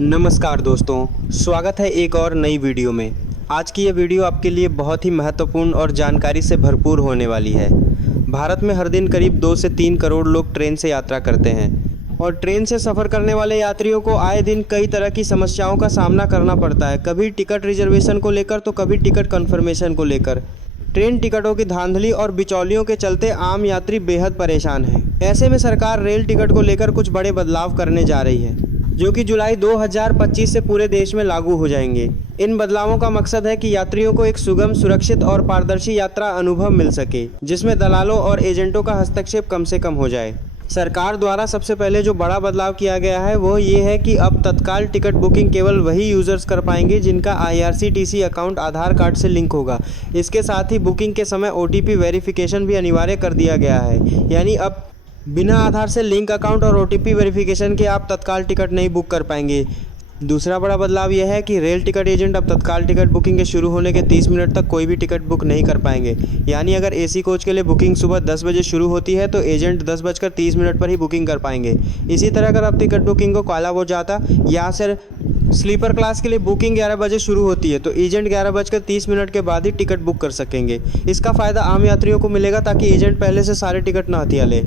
नमस्कार दोस्तों, स्वागत है एक और नई वीडियो में। आज की ये वीडियो आपके लिए बहुत ही महत्वपूर्ण और जानकारी से भरपूर होने वाली है। भारत में हर दिन करीब 2 से 3 करोड़ लोग ट्रेन से यात्रा करते हैं और ट्रेन से सफ़र करने वाले यात्रियों को आए दिन कई तरह की समस्याओं का सामना करना पड़ता है। कभी टिकट रिजर्वेशन को लेकर तो कभी टिकट कन्फर्मेशन को लेकर। ट्रेन टिकटों की धांधली और बिचौलियों के चलते आम यात्री बेहद परेशान हैं। ऐसे में सरकार रेल टिकट को लेकर कुछ बड़े बदलाव करने जा रही है, जो कि जुलाई 2025 से पूरे देश में लागू हो जाएंगे। इन बदलावों का मकसद है कि यात्रियों को एक सुगम, सुरक्षित और पारदर्शी यात्रा अनुभव मिल सके, जिसमें दलालों और एजेंटों का हस्तक्षेप कम से कम हो जाए। सरकार द्वारा सबसे पहले जो बड़ा बदलाव किया गया है वो ये है कि अब तत्काल टिकट बुकिंग केवल वही यूज़र्स कर पाएंगे जिनका IRCTC अकाउंट आधार कार्ड से लिंक होगा। इसके साथ ही बुकिंग के समय OTP वेरिफिकेशन भी अनिवार्य कर दिया गया है। यानी अब बिना आधार से लिंक अकाउंट और OTP वेरिफिकेशन के आप तत्काल टिकट नहीं बुक कर पाएंगे। दूसरा बड़ा बदलाव यह है कि रेल टिकट एजेंट अब तत्काल टिकट बुकिंग के शुरू होने के 30 मिनट तक कोई भी टिकट बुक नहीं कर पाएंगे। यानी अगर AC कोच के लिए बुकिंग सुबह 10 बजे शुरू होती है तो एजेंट 10:30 पर ही बुकिंग कर पाएंगे। इसी तरह अगर अब टिकट बुकिंग को काला हो जाता या फिर स्लीपर क्लास के लिए बुकिंग 11 बजे शुरू होती है तो एजेंट 11:30 के बाद ही टिकट बुक कर सकेंगे। इसका फ़ायदा आम यात्रियों को मिलेगा ताकि एजेंट पहले से सारे टिकट ना हथिया ले।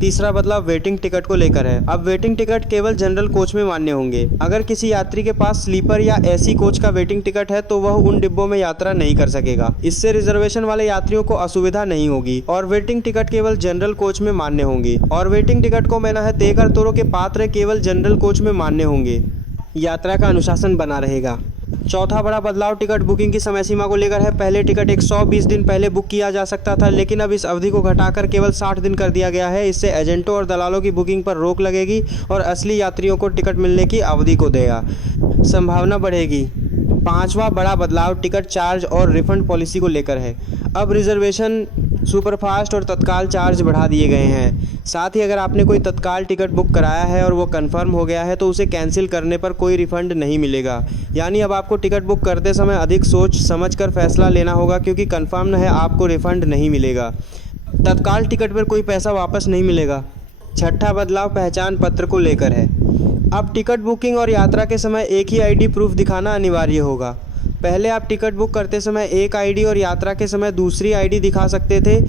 तीसरा बदलाव वेटिंग टिकट को लेकर है। अब वेटिंग टिकट केवल जनरल कोच में मान्य होंगे। अगर किसी यात्री के पास स्लीपर या AC कोच का वेटिंग टिकट है तो वह उन डिब्बों में यात्रा नहीं कर सकेगा। इससे रिजर्वेशन वाले यात्रियों को असुविधा नहीं होगी और वेटिंग टिकट केवल जनरल कोच में मान्य होंगी। और वेटिंग टिकट को मैंने है तय कर तोड़ों के पात्र केवल जनरल कोच में मान्य होंगे। यात्रा का अनुशासन बना रहेगा। चौथा बड़ा बदलाव टिकट बुकिंग की समय सीमा को लेकर है। पहले टिकट 120 दिन पहले बुक किया जा सकता था, लेकिन अब इस अवधि को घटाकर केवल 60 दिन कर दिया गया है। इससे एजेंटों और दलालों की बुकिंग पर रोक लगेगी और असली यात्रियों को टिकट मिलने की अवधि को देगा, संभावना बढ़ेगी। पांचवा बड़ा बदलाव टिकट चार्ज और रिफंड पॉलिसी को लेकर है। अब रिजर्वेशन, सुपरफास्ट और तत्काल चार्ज बढ़ा दिए गए हैं। साथ ही अगर आपने कोई तत्काल टिकट बुक कराया है और वो कंफर्म हो गया है तो उसे कैंसिल करने पर कोई रिफंड नहीं मिलेगा। यानी अब आपको टिकट बुक करते समय अधिक सोच समझ कर फैसला लेना होगा, क्योंकि कंफर्म है आपको रिफंड नहीं मिलेगा। तत्काल टिकट पर कोई पैसा वापस नहीं मिलेगा। छठा बदलाव पहचान पत्र को लेकर है। अब टिकट बुकिंग और यात्रा के समय एक ही ID प्रूफ दिखाना अनिवार्य होगा। पहले आप टिकट बुक करते समय एक ID और यात्रा के समय दूसरी ID दिखा सकते थे,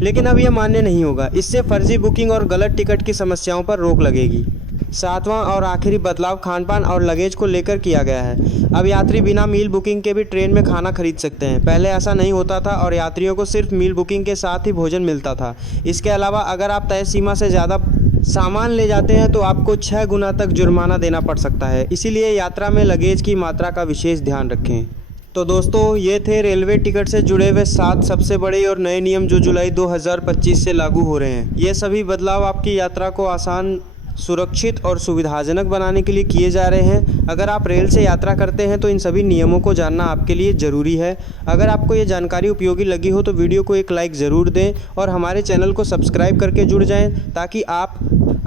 लेकिन अब यह मान्य नहीं होगा। इससे फर्जी बुकिंग और गलत टिकट की समस्याओं पर रोक लगेगी। सातवां और आखिरी बदलाव खानपान और लगेज को लेकर किया गया है। अब यात्री बिना मील बुकिंग के भी ट्रेन में खाना खरीद सकते हैं। पहले ऐसा नहीं होता था और यात्रियों को सिर्फ मील बुकिंग के साथ ही भोजन मिलता था। इसके अलावा अगर आप तय सीमा से ज़्यादा सामान ले जाते हैं तो आपको 6 गुना तक जुर्माना देना पड़ सकता है। इसीलिए यात्रा में लगेज की मात्रा का विशेष ध्यान रखें। तो दोस्तों, ये थे रेलवे टिकट से जुड़े हुए 7 सबसे बड़े और नए नियम जो जुलाई 2025 से लागू हो रहे हैं। ये सभी बदलाव आपकी यात्रा को आसान, सुरक्षित और सुविधाजनक बनाने के लिए किए जा रहे हैं। अगर आप रेल से यात्रा करते हैं तो इन सभी नियमों को जानना आपके लिए ज़रूरी है। अगर आपको ये जानकारी उपयोगी लगी हो तो वीडियो को एक लाइक ज़रूर दें और हमारे चैनल को सब्सक्राइब करके जुड़ जाएं, ताकि आप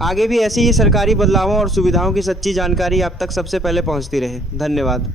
आगे भी ऐसी ही सरकारी बदलावों और सुविधाओं की सच्ची जानकारी आप तक सबसे पहले पहुंचती रहे। धन्यवाद।